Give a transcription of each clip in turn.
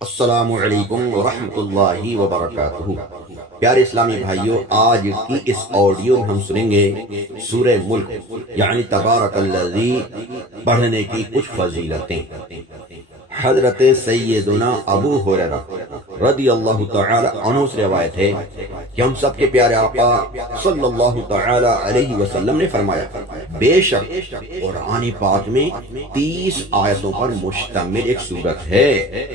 السلام علیکم ورحمۃ اللہ وبرکاتہ۔ پیارے اسلامی بھائیوں، آج کی اس آڈیو میں ہم سنیں گے سورہ ملک یعنی تبارک الذی پڑھنے کی کچھ فضیلتیں۔ حضرت سیدنا ابو ہریرہ رضی اللہ تعالی عنہ سے روایت ہے کہ ہم سب کے پیارے آقا صلی اللہ تعالی علیہ وسلم نے فرمایا، بے شک قرآن پاک میں 30 آیتوں پر مشتمل ایک سورت ہے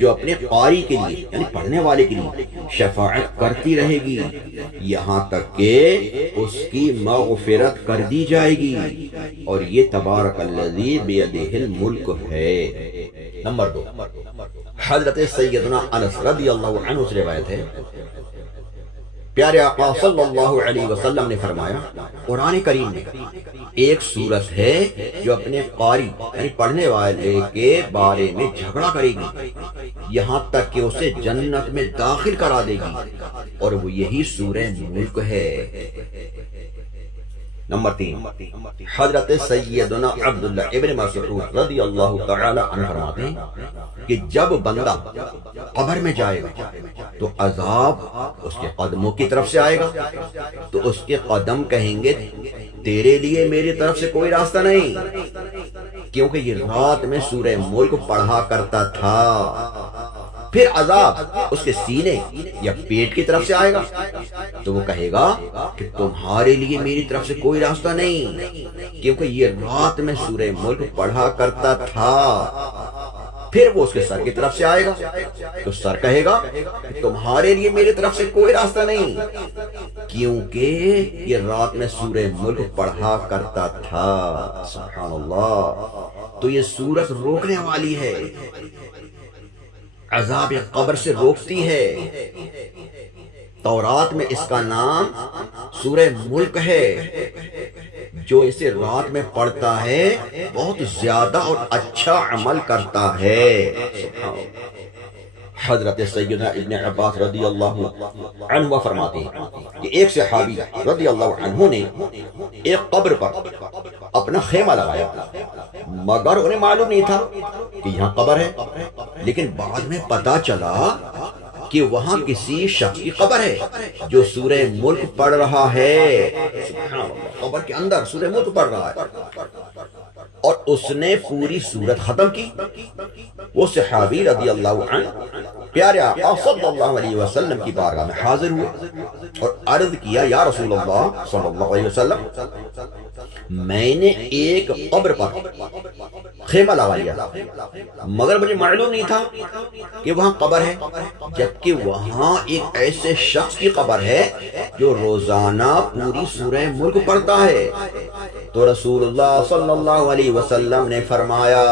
جو اپنے قاری کے لیے یعنی پڑھنے والے کے لیے شفاعت کرتی رہے گی یہاں تک کہ اس کی مغفرت کر دی جائے گی، اور یہ تبارک الذی بیدہ الملک ہے۔ نمبر 2، حضرت سیدنا انس رضی اللہ عنہ سے روایت ہے، پیارے آقا صلی اللہ علیہ وسلم نے فرمایا، قرآن کریم میں ایک سورت ہے جو اپنے قاری یعنی پڑھنے والے کے بارے میں جھگڑا کرے گی یہاں تک کہ اسے جنت میں داخل کرا دے گی، اور وہ یہی سورہ ملک ہے۔ نمبر 3، حضرت سیدنا عبداللہ ابن مسعود رضی اللہ تعالی عنہ فرماتے ہیں کہ جب بندہ قبر میں جائے گا تو عذاب اس کے قدموں کی طرف سے آئے گا، تو اس کے قدم کہیں گے، تیرے لیے میری طرف سے کوئی راستہ نہیں، کیونکہ یہ رات میں سورہ ملک پڑھا کرتا تھا۔ پھر عذاب اس کے سینے یا پیٹ کی طرف سے آئے گا، تو وہ کہے گا کہ تمہارے لیے میری طرف سے کوئی راستہ نہیں، کیونکہ یہ رات میں سورہ ملک پڑھا کرتا تھا۔ پھر وہ اس کے سر کی طرف سے آئے گا، تو سر کہے گا کہ تمہارے لیے میری طرف سے کوئی راستہ نہیں، کیونکہ یہ رات میں سورہ ملک پڑھا کرتا تھا۔ سبحان اللہ! تو یہ سورت روکنے والی ہے، عذاب قبر سے روکتی ہے۔ تورات میں اس کا نام سورہ ملک ہے۔ جو اسے رات میں پڑھتا ہے بہت زیادہ اور اچھا عمل کرتا ہے۔ حضرت سیدنا ابن عباس رضی اللہ عنہ فرماتے ہیں کہ ایک صحابی رضی اللہ عنہ نے ایک قبر پر اپنا خیمہ لگایا، مگر انہیں معلوم نہیں تھا کہ یہاں قبر ہے، لیکن بعد میں پتا چلا کہ وہاں کسی شخص کی قبر ہے جو سورہ ملک پڑھ رہا ہے۔ سبحان اللہ! قبر کے اندر سورہ ملک پڑھ رہا ہے، اور اس نے پوری سورت ختم کی۔ وہ صحابی رضی اللہ عنہ پیارے آقا صلی اللہ علیہ وسلم کی بارگاہ میں حاضر ہوئے اور عرض کیا، یا رسول اللہ صلی اللہ علیہ وسلم، میں نے ایک قبر پر خیمہ لگا لیا، مگر مجھے معلوم نہیں تھا کہ وہاں قبر ہے، جبکہ وہاں ایک ایسے شخص کی قبر ہے جو روزانہ پوری سورہ ملک پڑھتا ہے۔ تو رسول اللہ صلی اللہ علیہ وسلم نے فرمایا،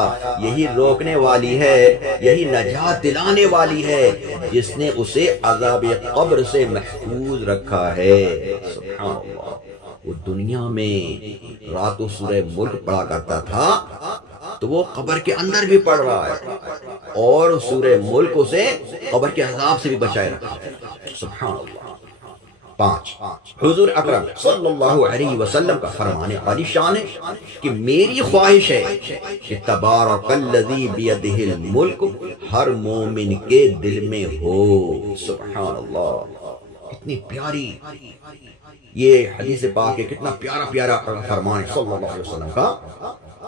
یہی روکنے والی ہے، یہی نجات دلانے والی ہے جس نے اسے عذاب قبر سے محفوظ رکھا ہے۔ سبحان اللہ! وہ دنیا میں راتوں سورہ ملک پڑھا کرتا تھا، تو وہ قبر کے اندر بھی پڑھ رہا ہے، اور سورہ ملک اسے قبر کے عذاب سے بھی بچائے رکھا ہے۔ سبحان اللہ! 5، حضور اکرم صلی اللہ علیہ وسلم کا فرمان عالی شان ہے کہ میری خواہش ہے کہ تبارک الذی بیدہ الملک ہر مومن کے دل میں ہو۔ سبحان اللہ! اتنی پیاری یہ حدیث پاک ہے، کتنا پیارا پیارا فرمان صلی اللہ علیہ وسلم کا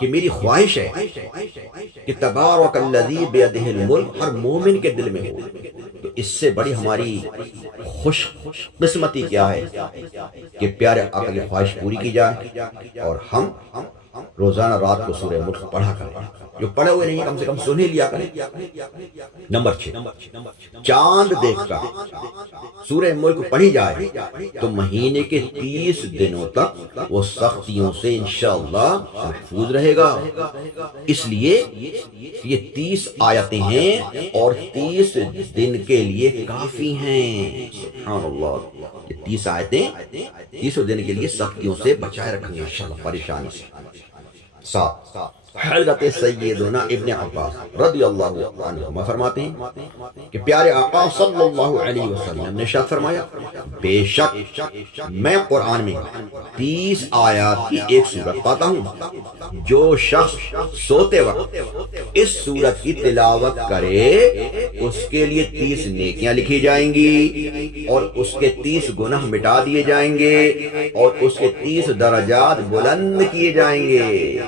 کہ میری خواہش ہے کہ تبارک الذی بیدہ الملک ہر مومن کے دل میں ہو۔ تو اس سے بڑی ہماری خوش قسمتی کیا ہے کہ پیارے آقا کی خواہش پوری کی جائے، اور ہم روزانہ رات کو سورہ ملک پڑھا کریں، جو پڑھے ہوئے نہیں کم سے کم سن ہی لیا کریں۔ نمبر 6، چاند دیکھ کر سورہ ملک پڑھی جائے تو مہینے کے 30 دنوں تک وہ سختیوں سے انشاءاللہ محفوظ رہے گا۔ اس لیے یہ 30 آیتیں ہیں اور 30 دن کے لیے کافی ہیں۔ سبحان اللہ! یہ 30 آیتیں 30 دن کے لیے سختیوں سے بچائے رکھیں گے انشاءاللہ، پریشانی سے۔ 7، حضرت سیدنا ابن عباس رضی اللہ عنہما فرماتے ہیں کہ پیارے آقا صلی اللہ علیہ وسلم نے ارشاد فرمایا، بے شک میں قرآن میں 30 آیات کی ایک سورت پاتا ہوں، جو شخص سوتے وقت اس سورت کی تلاوت کرے اس کے لیے 30 نیکیاں لکھی جائیں گی اور اس کے 30 گناہ مٹا دیے جائیں گے اور اس کے 30 درجات بلند کیے جائیں گے۔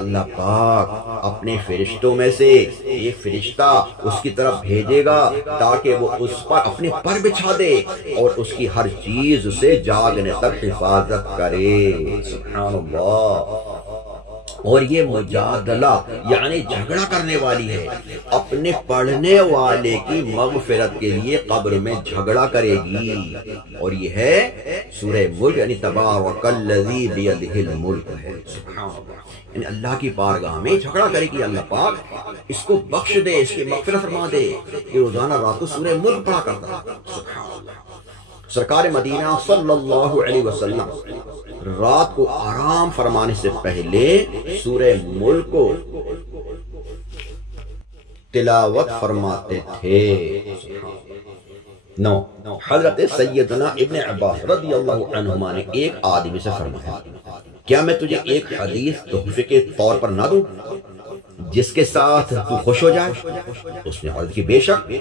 اللہ پاک اپنے فرشتوں میں سے ایک فرشتہ اس کی طرف بھیجے گا تاکہ وہ اس پر اپنے پر بچھا دے اور اس کی ہر چیز سے جاگنے تک حفاظت کرے۔ سبحان اللہ۔ اور یہ مجادلہ یعنی جھگڑا کرنے والی ہے، اپنے پڑھنے والے کی مغفرت کے لیے قبر میں جھگڑا کرے گی، اور یہ ہے سورہ ملک یعنی تبارک الذی بیدہ الملک ہے۔ سبحان اللہ، یعنی اللہ کی بارگاہ میں جھگڑا کرے گی، اللہ پاک اس کو بخش دے، اس کی مغفرت فرما دے۔ یہ روزانہ رات کو سورہ ملک پڑھا کرتا ہے۔ سبحان اللہ۔ سرکار مدینہ صلی اللہ علیہ وسلم رات کو آرام فرمانے سے پہلے سورہ ملک کو تلاوت فرماتے تھے۔ حضرت سیدنا ابن عباس رضی اللہ عنہما نے ایک آدمی سے فرمایا، کیا میں تجھے ایک حدیث تحفے کے طور پر نہ دوں جس کے ساتھ تو خوش ہو جائے؟ اس نے عرض کی بے شک۔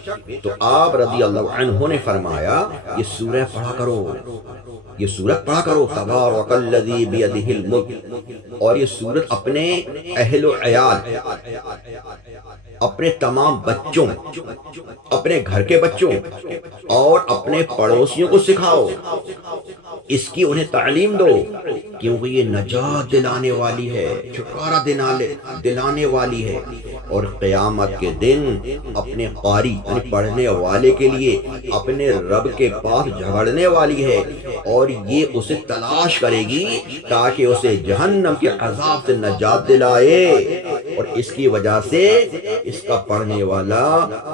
تو آپ رضی اللہ عنہ نے فرمایا، یہ سورہ پڑھا کرو، یہ سورت پڑھا کرو، تبارک الذی بیدہ الملک۔ اور یہ سورت اپنے اہل و عیال، اپنے تمام بچوں، اپنے گھر کے بچوں اور اپنے پڑوسیوں کو سکھاؤ، اس کی انہیں تعلیم دو، کیونکہ یہ نجات دلانے والی ہے، چھٹکارا دلانے والی ہے، اور قیامت کے دن اپنے قاری یعنی پڑھنے والے کے لیے اپنے رب کے پاس جھگڑنے والی ہے، اور یہ اسے تلاش کرے گی تاکہ اسے جہنم کے عذاب سے نجات دلائے، اور اس کی وجہ سے اس کا پڑھنے والا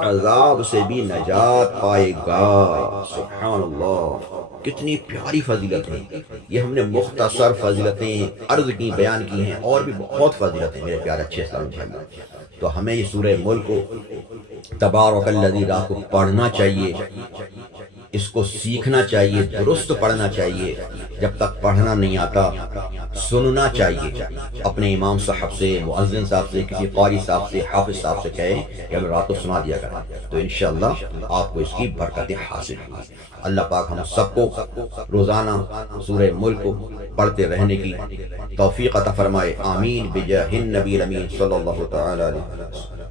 عذاب سے بھی نجات پائے گا۔ سبحان اللہ، کتنی پیاری فضیلت ہے۔ یہ ہم نے مختصر فضیلتیں عرض کی، بیان کی ہیں، اور بھی بہت فضیلتیں میرے پیارے اچھے اسلام بھائیوں۔ تو ہمیں یہ سورہ ملک کو تبارک الذی رات کو پڑھنا چاہیے، اس کو سیکھنا چاہیے، درست پڑھنا چاہیے۔ جب تک پڑھنا نہیں آتا سننا چاہیے، اپنے امام صاحب سے، مؤذن صاحب سے، کسی قاری صاحب سے، حافظ صاحب سے کہیں کہ ہمیں رات کو سنا دیا کریں، تو انشاءاللہ آپ کو اس کی برکتیں حاصل ہوں۔ اللہ پاک ہم سب کو روزانہ سورہ ملک کو پڑھتے رہنے کی توفیق عطا فرمائے، آمین بجاہ النبی الامین صلی اللہ تعالی علیہ وسلم۔